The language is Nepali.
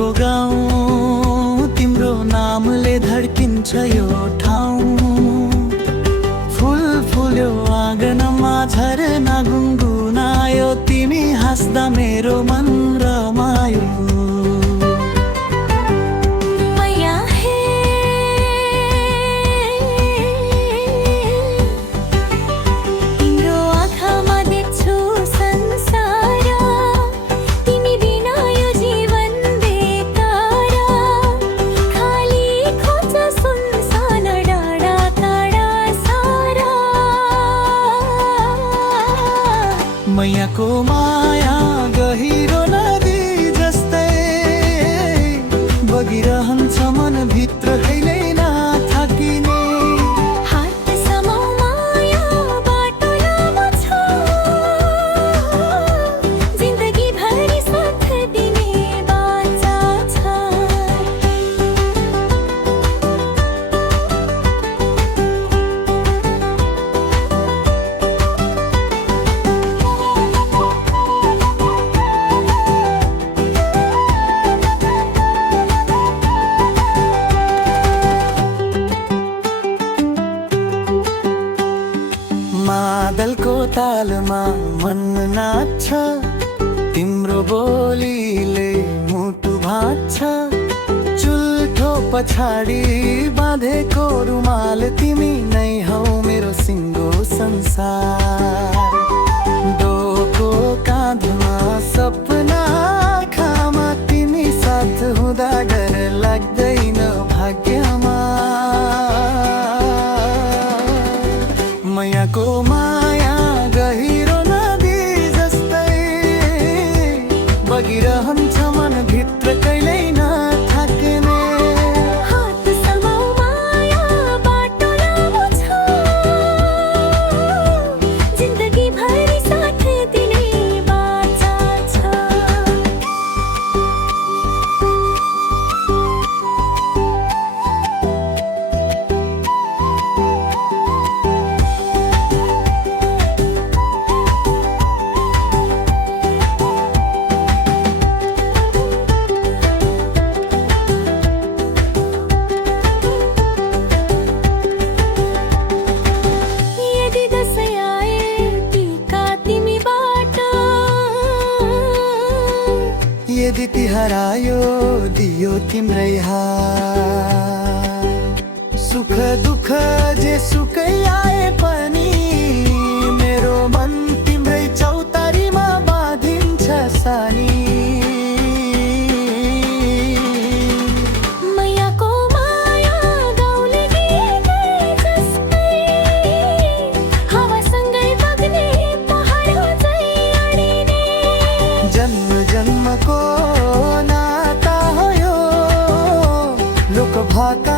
तिम्रो गाउँ तिम्रो नामले धड्किन्छ यो ठाउँ। फुल फुल्यो आँगनमा झरना गुनगुनायो, तिमी हाँस्दा मेरो मन रमायो। मैयाको माया गहिरो नदी जस्तै बगिरहन्छ मनभित्र, कहिल्यै नथाकिने। हात समाऊ माया बाटो लामो छ, जिन्दगीभरि साथ दिने बाचा छ। मादलको तालमा मन नाच्छ, तिम्रो बोलीले मुटु भाँच्छ। चुल्ठो पछाडि बाँधेको रुमाल, तिमी नै हौ मेरो सिङ्गो संसार। डोको काँधमा सपना आँखामा, तिमी साथ हुँदा डर लाग्दैन भाग्यमा। मैयाको माया गहिरो नदी जस्तै बगिरहन्छ मनभित्र, कहिल्यै नथाक्ने। हात समाऊ माया बाटो लामो छ, जिन्दगीभरि साथ दिने बाचा छ। यदि तिहार आयो दियो तिम्रै हात, सुख दुःख जे सुकै आए पनि मेरो मन तिम्रै चौतारीमा बाँधिन्छ सानी। मैयाको माया गाउँले गीत जस्तै, हावासँगै बग्ने पहाड झै अडिने। जन्म जन्मको नाता हो यो, लोक भाका